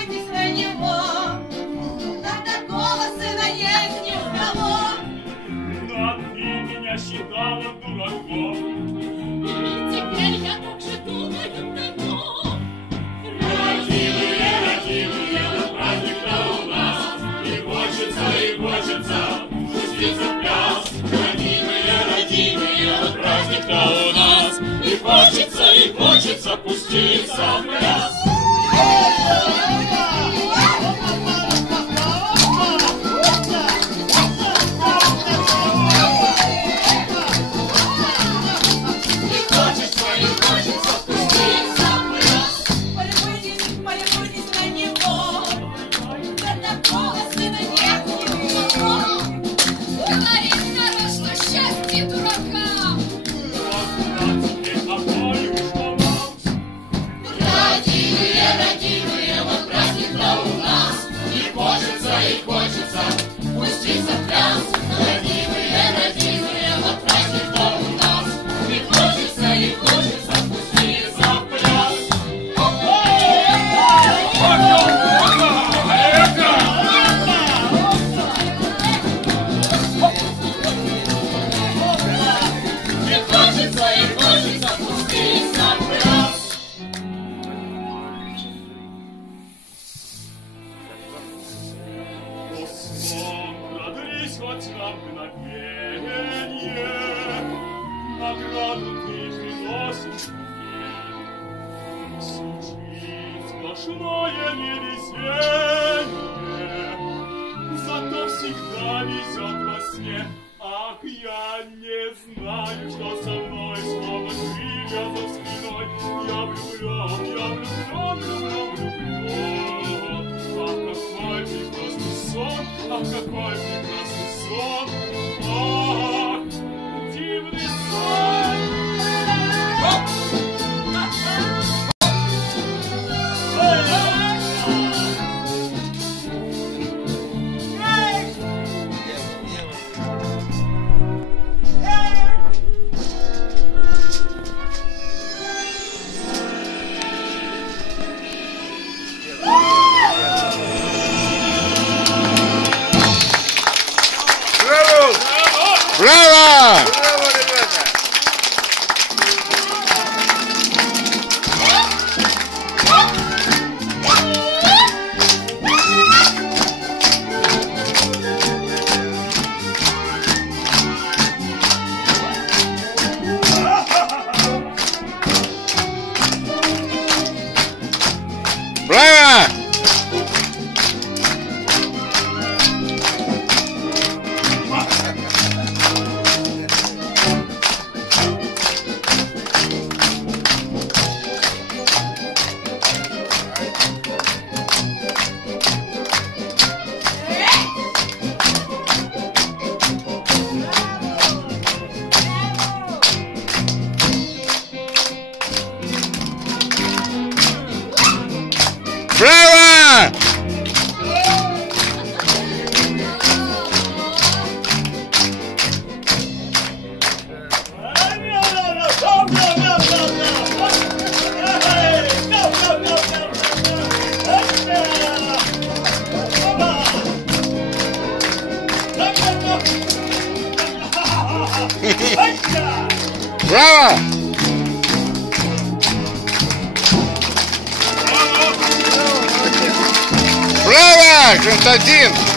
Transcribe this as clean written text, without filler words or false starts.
полюбуйтесь на него. Да такого сына есть ни у кого. Но ты меня считала дураком. И теперь я так же думаю давно. Родимые, вот праздник-то у нас. И хочется пуститься в пляс. Родимые, вот праздник-то у нас. И хочется пуститься в пляс. Полюбуйтесь на него. Да такого сына нет ни у кого. Говорит нарочно счастье дуракам. Родимые, вот праздник-то у нас. И хочется пуститься в пляс. Родимые, вот праздник-то у нас. И хочется пуститься в пляс. И хочется пуститься в пляс. Продлись хоть на мгновенье, награду ты приносишь мне. Случись сплошное невезение, зато всегда везет во сне. Ах, я не знаю, что со мной, словно крылья за спиной. Я влюблен. Ах, какой прекрасный сон, ах, какой прекрасный сон, ах, дивный сон. Браво! Браво, ребята! Браво! Браво! Браво! Браво, Константин!